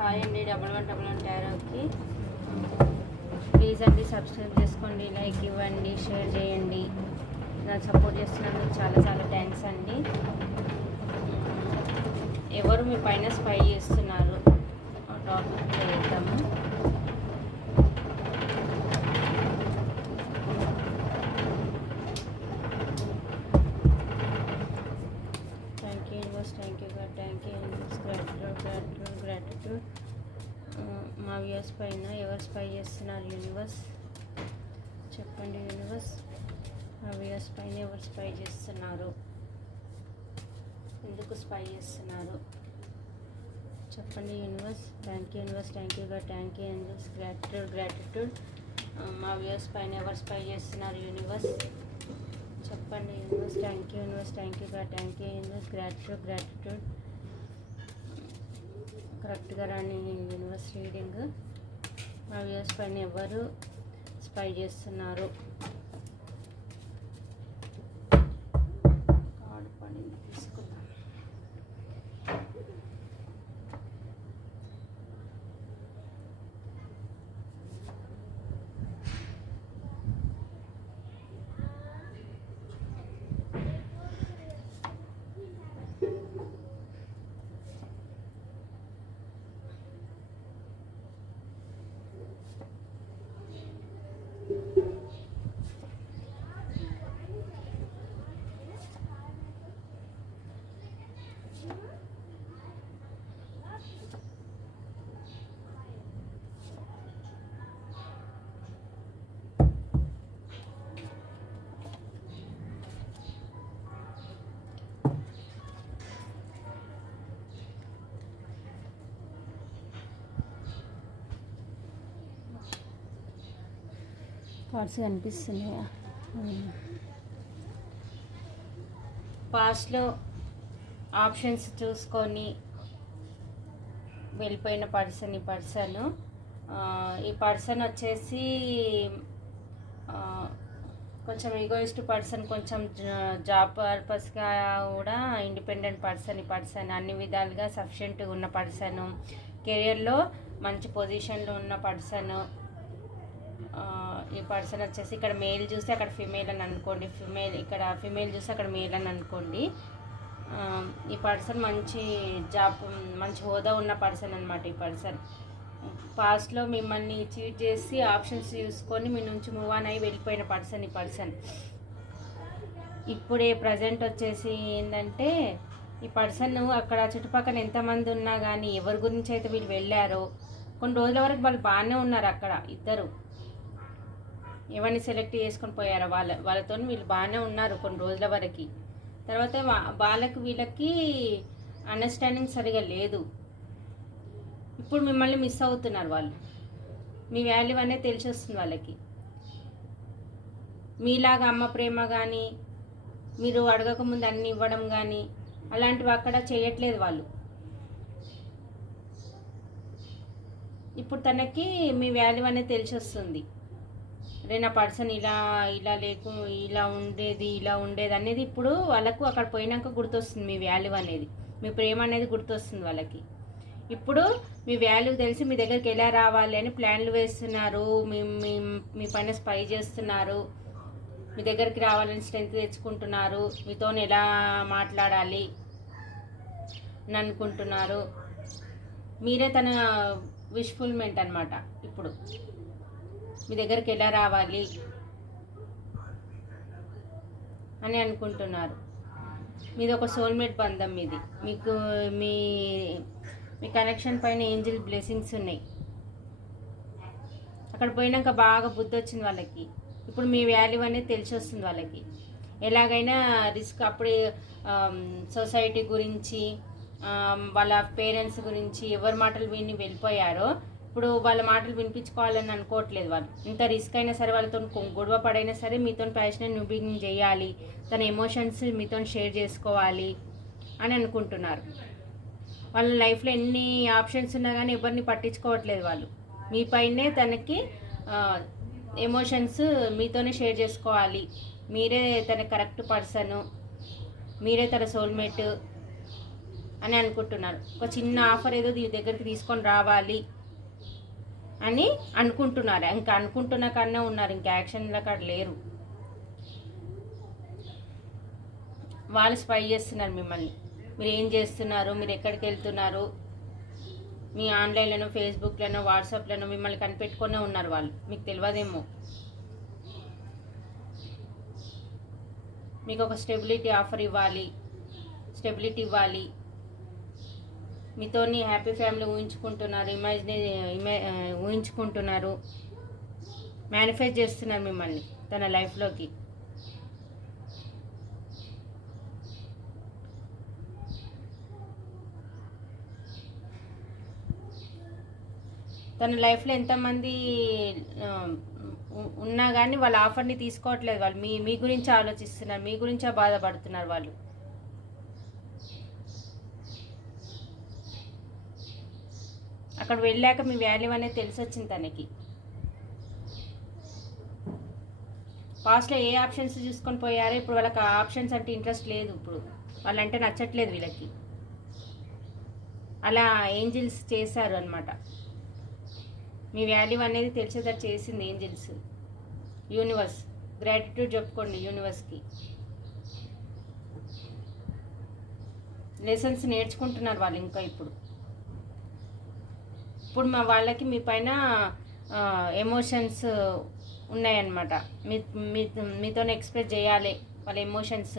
Hi అండి, 1111 టారోకి please అండి subscribe చేసుకోండి, లైక్ ఇవ్వండి, షేర్ చేయండి. నాకు సపోర్ట్ చేస్తున్నందుకు చాలా చాలా థ్యాంక్స్ అండి. ఎవరు మీ పైన స్పై చేస్తున్నారు ఆ టాపిక్ చేద్దాము. Thank you universe, thank you God, thank you universe, gratitude. మా వ్యూస్ పైన ఎవరు స్పై చేస్తున్నారు యూనివర్స్ చెప్పండి. యూనివర్స్, మా వ్యూస్ పైన ఎవరు స్పై చేస్తున్నారు, ఎందుకు స్పై చేస్తున్నారు చెప్పండి universe. Thank you universe, thank you God, thank you universe, gratitude. మా వ్యూస్ పైన ఎవరు స్పై చేస్తున్నారు యూనివర్స్ చెప్పండి. Universe, thank you universe, thank you God, thank you universe, gratitude. కరెక్ట్గా రాని యూనివర్స్ రీడింగ్. మా వ్యూస్ పైన ఎవరు స్పై చేస్తున్నారు. కార్డు పని తీసుకుందాం. కార్డ్స్ కనిపిస్తున్నాయా? పాస్ట్లో ఆప్షన్స్ చూసుకొని వెళ్ళిపోయిన పర్సన్ ఈ పర్సన్ వచ్చేసి కొంచెం ఈగోయిస్ట్ పర్సన్, కొంచెం జాబ్ పర్పస్గా కూడా ఇండిపెండెంట్ పర్సన్. ఈ పర్సన్ అన్ని విధాలుగా సఫిషియెంట్గా ఉన్న పర్సన్, కెరియర్లో మంచి పొజిషన్లో ఉన్న పర్సన్. ఈ పర్సన్ వచ్చేసి ఇక్కడ మేల్ చూస్తే అక్కడ ఫిమేల్ అని అనుకోండి, ఇక్కడ ఫిమేల్ చూస్తే అక్కడ మేల్ అని అనుకోండి. ఈ పర్సన్ మంచి జాబ్, మంచి హోదా ఉన్న పర్సన్ అనమాట. ఈ పర్సన్ పాస్ట్లో మిమ్మల్ని చీట్ చేసి ఆప్షన్స్ చూసుకొని మీ నుంచి మూవ్ ఆన్ అయ్యి వెళ్ళిపోయిన పర్సన్ ఈ పర్సన్. ఇప్పుడే ప్రజెంట్ వచ్చేసి ఏంటంటే ఈ పర్సన్ అక్కడ చుట్టుపక్కల ఎంతమంది ఉన్నా కానీ ఎవరి గురించి అయితే వీళ్ళు వెళ్ళారో కొన్ని రోజుల వరకు వాళ్ళు బాగానే ఉన్నారు. అక్కడ ఇద్దరు ఎవరిని సెలెక్ట్ చేసుకొని పోయారో వాళ్ళతో వీళ్ళు బాగానే ఉన్నారు కొన్ని రోజుల వరకు. తర్వాత వాళ్ళకి వీళ్ళకి అండర్స్టాండింగ్ సరిగా లేదు. ఇప్పుడు మిమ్మల్ని మిస్ అవుతున్నారు వాళ్ళు. మీ వాల్యూ అనేది తెలిసి వస్తుంది వాళ్ళకి. మీలాగా అమ్మ ప్రేమ కానీ, మీరు అడగకముందు అన్ని ఇవ్వడం కానీ అలాంటివి అక్కడ చేయట్లేదు వాళ్ళు. ఇప్పుడు తనకి మీ వాల్యూ అనేది తెలిసి వస్తుంది. అరే నా పర్సన్ ఇలా ఉండేది అనేది ఇప్పుడు వాళ్ళకు అక్కడ పోయినాక గుర్తొస్తుంది. మీ వాల్యూ అనేది, మీ ప్రేమ అనేది గుర్తొస్తుంది వాళ్ళకి. ఇప్పుడు మీ వాల్యూ తెలిసి మీ దగ్గరికి ఎలా రావాలి అని ప్లాన్లు వేస్తున్నారు. మీ పైన స్పై చేస్తున్నారు. మీ దగ్గరికి రావాలని స్ట్రెంత్ తెచ్చుకుంటున్నారు. మీతో ఎలా మాట్లాడాలి అని అనుకుంటున్నారు. మీరే తన విష్ఫుల్మెంట్ అనమాట. ఇప్పుడు మీ దగ్గరికి ఎలా రావాలి అని అనుకుంటున్నారు. మీది ఒక సోల్మేట్ బంధం. మీది మీకు మీ కనెక్షన్ పైన ఏంజిల్ బ్లెస్సింగ్స్ ఉన్నాయి. అక్కడ పోయినాక బాగా బుద్ధి వచ్చింది వాళ్ళకి. ఇప్పుడు మీ వాల్యూ అనేది తెలిసి వస్తుంది వాళ్ళకి. ఎలాగైనా రిస్క్ అప్పుడు సొసైటీ గురించి, వాళ్ళ పేరెంట్స్ గురించి ఎవరి మాటలు విని వెళ్ళిపోయారో ఇప్పుడు వాళ్ళ మాటలు వినిపించుకోవాలని అనుకోవట్లేదు వాళ్ళు. ఇంత రిస్క్ అయినా సరే వాళ్ళతో గొడవ పడైనా సరే మీతో ప్యాషనెట్ న్యూ బిగినింగ్ చేయాలి, తన ఎమోషన్స్ మీతో షేర్ చేసుకోవాలి అని అనుకుంటున్నారు. వాళ్ళ లైఫ్లో ఎన్ని ఆప్షన్స్ ఉన్నా కానీ ఎవరిని పట్టించుకోవట్లేదు వాళ్ళు. మీ పైనే తనకి ఎమోషన్స్ మీతోనే షేర్ చేసుకోవాలి. మీరే తన కరెక్ట్ పర్సన్, మీరే తన సోల్మేట్ అని అనుకుంటున్నారు. ఒక చిన్న ఆఫర్ ఏదో దగ్గరికి తీసుకొని రావాలి అని అనుకుంటున్నారు. ఇంకా అనుకుంటున్న కన్నా ఉన్నారు, ఇంకా యాక్షన్లో కాడ లేరు. వాళ్ళు స్పై చేస్తున్నారు మిమ్మల్ని. మీరు ఏం చేస్తున్నారు, మీరు ఎక్కడికి వెళ్తున్నారు, మీ ఆన్లైన్లోనో ఫేస్బుక్లోనో వాట్సాప్లోనో మిమ్మల్ని కనిపెట్టుకునే ఉన్నారు వాళ్ళు. మీకు తెలియదేమో. మీకు ఒక స్టెబిలిటీ ఆఫర్ ఇవ్వాలి, స్టెబిలిటీ ఇవ్వాలి. మీతోని హ్యాపీ ఫ్యామిలీ ఊహించుకుంటున్నారు, ఊహించుకుంటున్నారు, మేనిఫెస్ట్ చేస్తున్నారు మిమ్మల్ని తన లైఫ్లోకి. తన లైఫ్లో ఎంతమంది ఉన్నా కానీ వాళ్ళ ఆఫర్ని తీసుకోవట్లేదు. వాళ్ళు మీ గురించి ఆలోచిస్తున్నారు, మీ గురించే బాధపడుతున్నారు వాళ్ళు. అక్కడ వెళ్ళాక మీ వాల్యూ అనేది తెలిసి వచ్చింది తనకి. పాస్ట్లో ఏ ఆప్షన్స్ చూసుకొని పోయారో ఇప్పుడు వాళ్ళకి ఆ ఆప్షన్స్ అంటే ఇంట్రెస్ట్ లేదు. ఇప్పుడు వాళ్ళంటే నచ్చట్లేదు వీళ్ళకి. అలా ఏంజిల్స్ చేశారు అనమాట. మీ వాల్యూ అనేది తెలిసేటట్టు చేసింది ఏంజిల్స్. యూనివర్స్ గ్రాటిట్యూడ్ చెప్పుకోండి యూనివర్స్కి. లెసన్స్ నేర్చుకుంటున్నారు వాళ్ళు ఇంకా. ఇప్పుడు మా వాళ్ళకి మీ పైన ఎమోషన్స్ ఉన్నాయన్నమాట. మీతో ఎక్స్ప్రెస్ చేయాలి వాళ్ళ ఎమోషన్స్.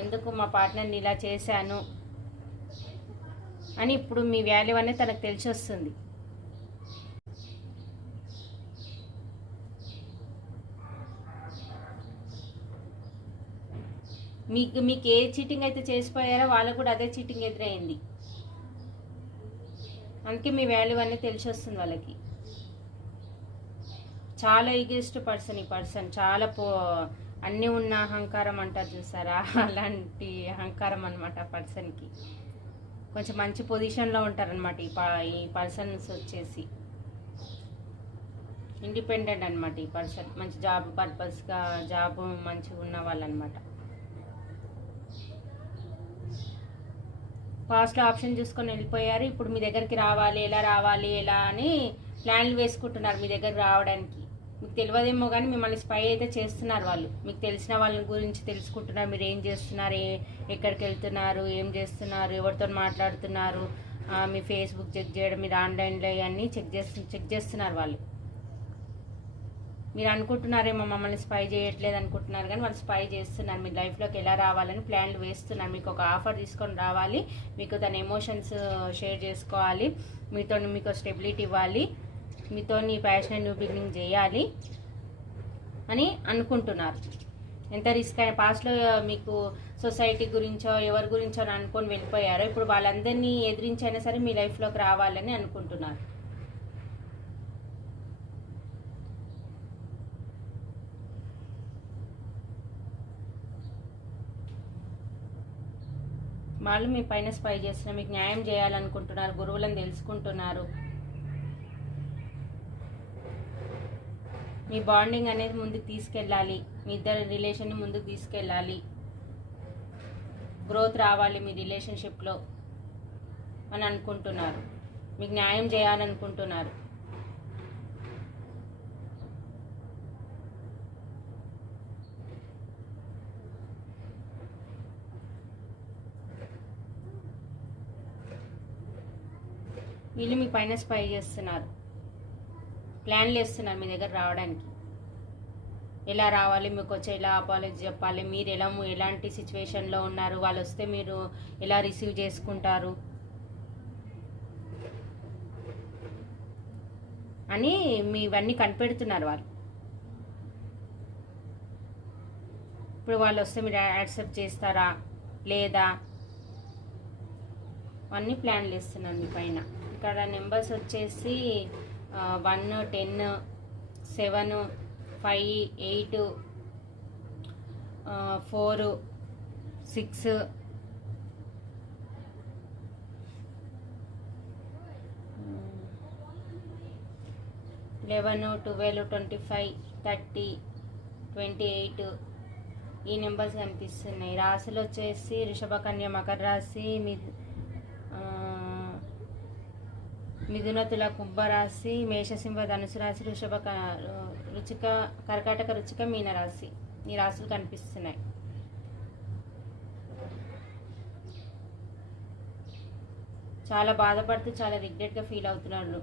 ఎందుకు మా పార్ట్నర్ని ఇలా చేశాను అని ఇప్పుడు మీ వాల్యూ అనేది తనకు తెలిసి వస్తుంది. మీకు ఏ చీటింగ్ అయితే చేసిపోయారో వాళ్ళకు కూడా అదే చీటింగ్ ఎదురైంది. అందుకే మీ వాల్యూ అనేది తెలిసి వస్తుంది వాళ్ళకి. చాలా ఈగెస్ట్ పర్సన్ ఈ పర్సన్. చాలా అన్నీ ఉన్న అహంకారం అంటారు చూసారా, అలాంటి అహంకారం అనమాట పర్సన్కి. కొంచెం మంచి పొజిషన్లో ఉంటారనమాట ఈ పర్సన్స్ వచ్చేసి. ఇండిపెండెంట్ అనమాట ఈ పర్సన్. మంచి జాబ్ పర్పస్గా జాబ్ మంచిగా ఉన్న వాళ్ళు అనమాట. పాస్ట్లో ఆప్షన్ చూసుకొని వెళ్ళిపోయారు. ఇప్పుడు మీ దగ్గరికి రావాలి, ఎలా అని ప్లాన్లు వేసుకుంటున్నారు మీ దగ్గరికి రావడానికి. మీకు తెలియదేమో కానీ మిమ్మల్ని స్పై అయితే చేస్తున్నారు వాళ్ళు. మీకు తెలిసిన వాళ్ళ గురించి తెలుసుకుంటున్నారు. మీరు ఏం చేస్తున్నారు, ఎక్కడికి వెళ్తున్నారు, ఏం చేస్తున్నారు, ఎవరితో మాట్లాడుతున్నారు, మీ ఫేస్బుక్ చెక్ చేయడం, మీరు ఆన్లైన్లో ఇవన్నీ చెక్ చేస్తున్నారు వాళ్ళు. మీరు అనుకుంటున్నారేమో మమ్మల్ని స్పై చేయట్లేదు అనుకుంటున్నారు, కానీ వాళ్ళు స్పై చేస్తున్నారు. మీ లైఫ్లోకి ఎలా రావాలని ప్లాన్లు వేస్తున్నారు. మీకు ఒక ఆఫర్ తీసుకొని రావాలి, మీకు తన ఎమోషన్స్ షేర్ చేసుకోవాలి, మీకు స్టెబిలిటీ ఇవ్వాలి, మీతో ప్యాషన్ న్యూ బిగినింగ్ చేయాలి అని అనుకుంటున్నారు. ఎంత రిస్క్ అయినా పాస్ట్లో మీకు సొసైటీ గురించో ఎవరి గురించో అనుకొని వెళ్ళిపోయారో ఇప్పుడు వాళ్ళందరినీ ఎదిరించైనా సరే మీ లైఫ్లోకి రావాలని అనుకుంటున్నారు. వాళ్ళు మీ పైన స్పై చేస్తున్నారు, మీకు న్యాయం చేయాలనుకుంటున్నారు, గురువులను తెలుసుకుంటున్నారు. మీ బాండింగ్ అనేది ముందుకు తీసుకెళ్ళాలి, మీ ఇద్దరి రిలేషన్ని ముందుకు తీసుకెళ్ళాలి, గ్రోత్ రావాలి మీ రిలేషన్షిప్లో అని అనుకుంటున్నారు. మీకు న్యాయం చేయాలనుకుంటున్నారు. వీళ్ళు మీ పైన స్పై చేస్తున్నారు, ప్లాన్లు వేస్తున్నారు మీ దగ్గర రావడానికి. ఎలా రావాలి, మీకు వచ్చి ఎలా అపాలజీ చెప్పాలి, మీరు ఎలాంటి సిచ్యువేషన్లో ఉన్నారు, వాళ్ళు వస్తే మీరు ఎలా రిసీవ్ చేసుకుంటారు అని ఇవన్నీ కనిపెడుతున్నారు వాళ్ళు. ఇప్పుడు వాళ్ళు వస్తే మీరు యాక్సెప్ట్ చేస్తారా లేదా అన్నీ ప్లాన్లు వేస్తున్నారు మీ పైన. ఇక్కడ నెంబర్స్ వచ్చేసి 1, 10, 7, 5, 8, 4, 6, 11, 12, 25, 30, 28, ఈ నెంబర్స్ కనిపిస్తున్నాయి. రాశులు వచ్చేసి వృషభ, కన్య, మకర రాశి, మిథున, తుల, కుంభ రాశి, మేషసింహ, ధనుసు రాశి, వృషభ, రుచిక, కర్కాటక, రుచిక, మీన రాశి. ఈ రాశులు కనిపిస్తున్నాయి. చాలా బాధపడుతూ చాలా రిగ్రెట్గా ఫీల్ అవుతున్నారు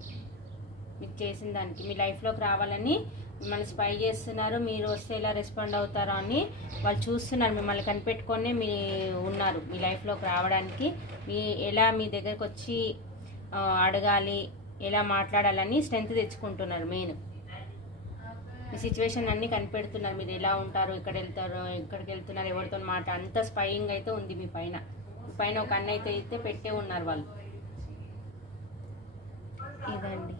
మీకు చేసిన దానికి. మీ లైఫ్లోకి రావాలని మిమ్మల్ని స్పై చేస్తున్నారు. మీరు వస్తే ఎలా రెస్పాండ్ అవుతారో అని వాళ్ళు చూస్తున్నారు. మిమ్మల్ని కనిపెట్టుకొని ఉన్నారు మీ లైఫ్లోకి రావడానికి. ఎలా మీ దగ్గరకు వచ్చి అడగాలి, ఎలా మాట్లాడాలని స్ట్రెంత్ తెచ్చుకుంటున్నారు. మెయిన్ మీ సిచ్యువేషన్ అన్నీ కనిపెడుతున్నారు. మీరు ఎలా ఉంటారు, ఎక్కడికి వెళ్తున్నారు, ఎవరితో అంత స్పైయింగ్ అయితే ఉంది మీ పైన ఒక అన్న అయితే పెట్టే ఉన్నారు వాళ్ళు. ఇదండి.